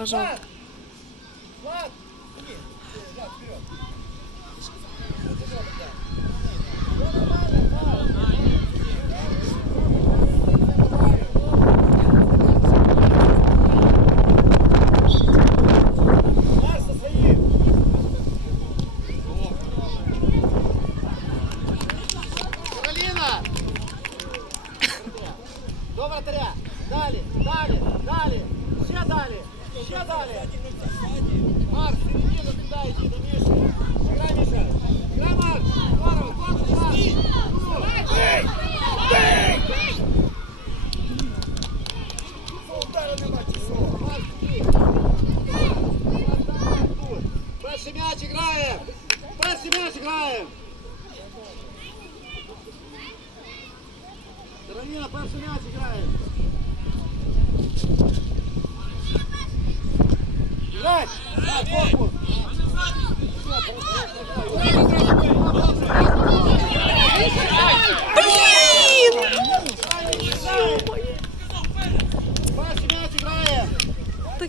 Друга жовта. Влад! Иди. Влад, вперед. Марш со своим! Каролина! До вратаря! Далі, далі, далі! Ще далі! Ще далі! Марк, в середину туда иди, до Миши! Играй, Миша! Играй, Марк! Здорово! Корпус, Марк! Ну! Бей! Бей! Удара нема, часов! Марк, иди! Тут. Перший м'яч граємо! Перший м'яч граємо! Кароліна, перший м'яч граємо!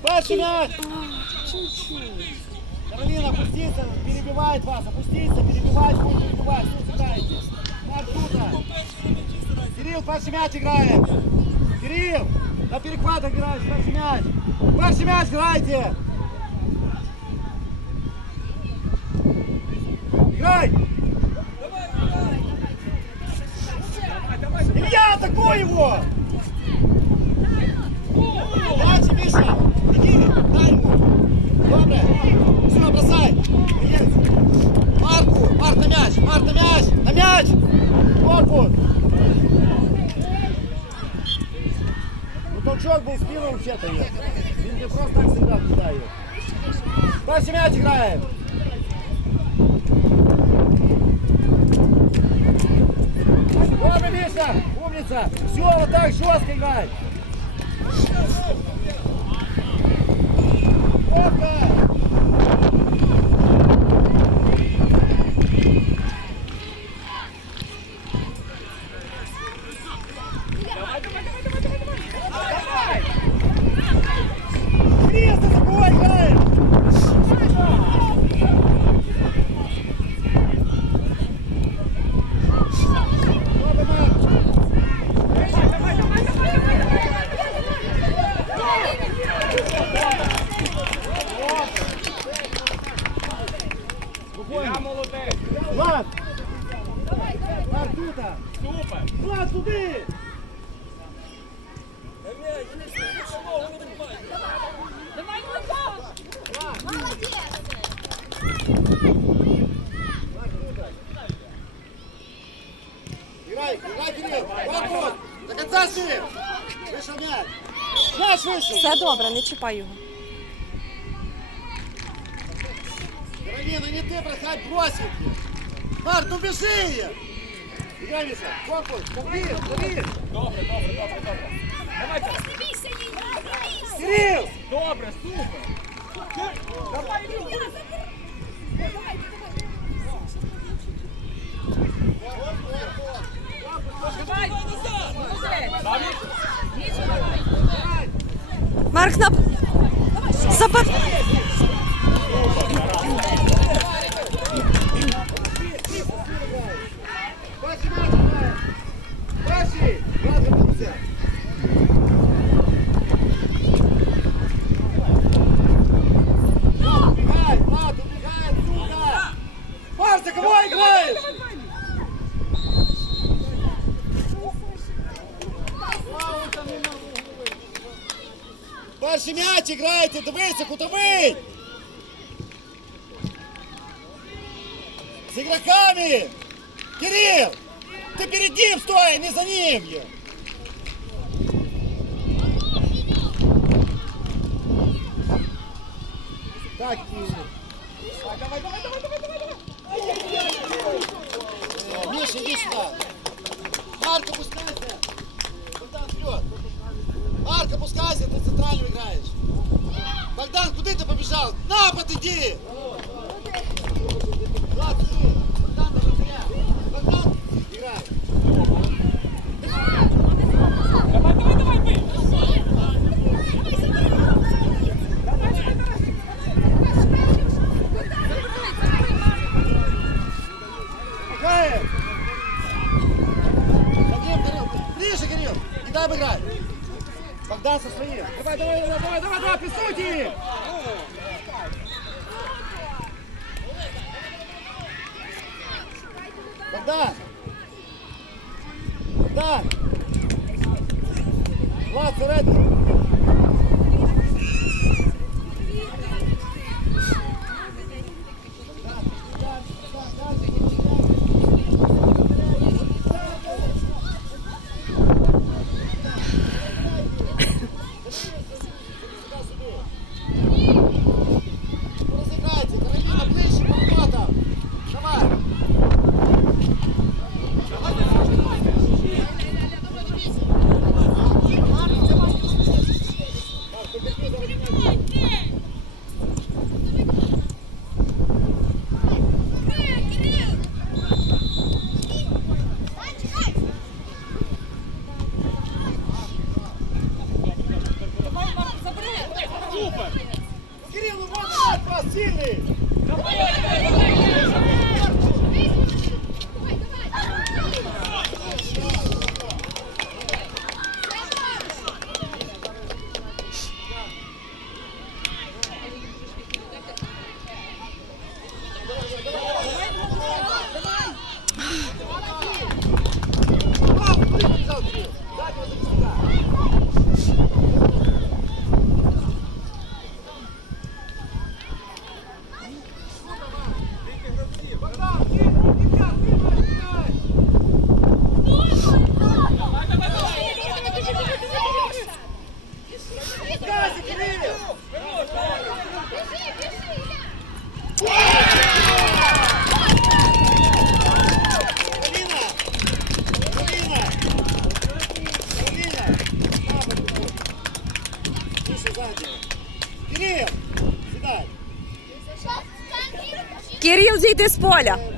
Перший м'яч! Каролина, опуститься, перебивает вас, опуститься, перебивать, будет перебивать, что сыграете? Тута! Кирилл, перший мяч играем! Кирилл, на перехват играешь, перший мяч! Перший мяч играйте! Играй! Илья, атакуй его! Дальше, Миша! Иди, дай ему! Добре! Все, бросай! Марку! Марк на мяч! Марк на мяч! На мяч! Корпус! Ну толчок был спину вообще-то. Він не просто так туда ее. Перший мяч играем! Добре, Миша! Умница! Все, вот так жестко играй! Опа! Крес, за тобой играем! Добре, Марк! Я молодець. Влад! Тута! Супер. Влад, туди! Играй, играй, Кирилл! Корпус! До конца мяч! Мяч вышел! Все добре, не чіпай його. Каролина, не ты бросать, бросить! Марк, ну Миша! Корпус! Дави, дави! Добре, добре, добре, добре. Давайте. Кирилл! Добре, супер. Давай, Люк. Давид. Марк на. Запа... Паши, мяч играем! Паши! Влад, готовься! Влад, убегай! Влад, убегай отсюда! Паш, за кого играешь? Перший м'яч грайте, дивися, кутовий! С игроками! Кирилл! Ты перед ним стой, а не за ним! Так, Кирилл. Давай, давай, давай, давай, давай, давай. Миша, иди сюда. Марк, опускайся. центральную играешь. Богдан, куда ты побежал? На, подойди! Ближе, Кирилл! Не дай обыграть! Богдан, играй. Давай, давай, давай, давай, давай, давай, давай, прессуйте! Богдан! Богдан! Влад, всередину! Кирил, зійди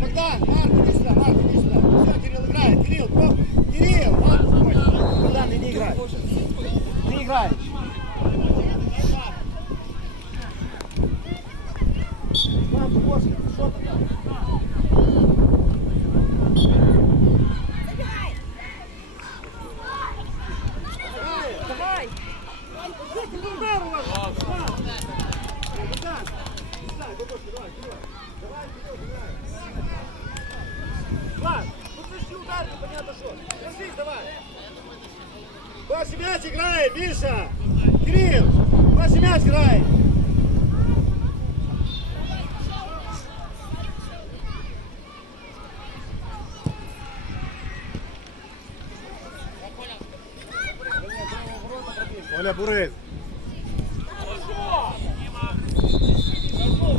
Оля Бурит.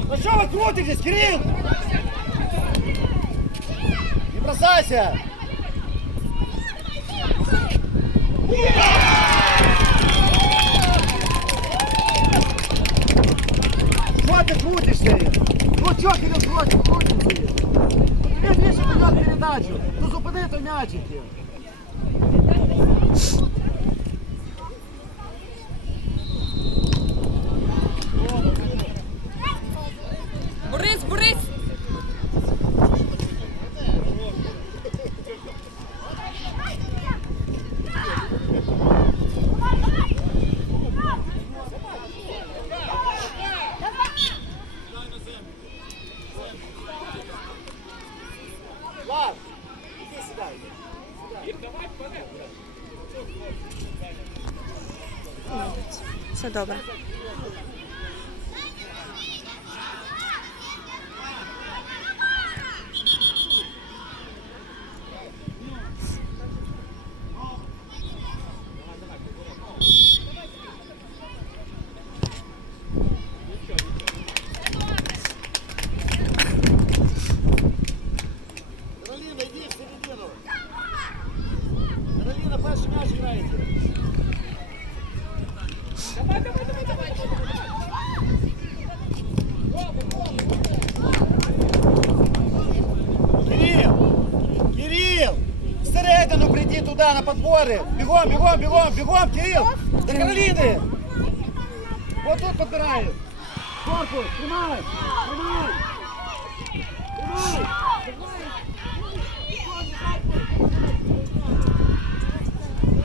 Ну что вы крутитесь, Кирилл? Не бросайся! Что ты крутишься? Ну что, Кирилл, крутишь, крутишься? Тебе більше дають передачу. Ну зупини той м'ячик. Все добре. опори. Бігом, бігом, бігом, бігом, Кирил! До Кароліни! Ось тут попираю. Корпус, тримай! Тримай!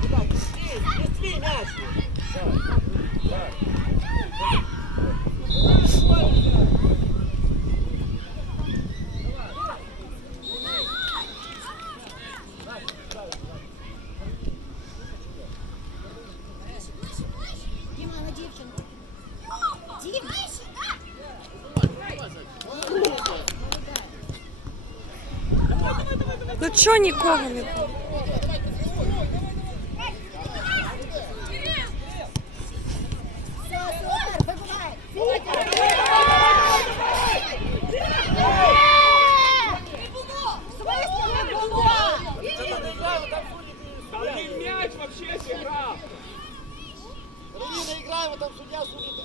Тримай! Так, так. Тут що нікого не було? вообще сыграл! Рина, играем, там судья судит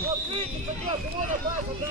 Смотрите, согласно, вон опасно, да!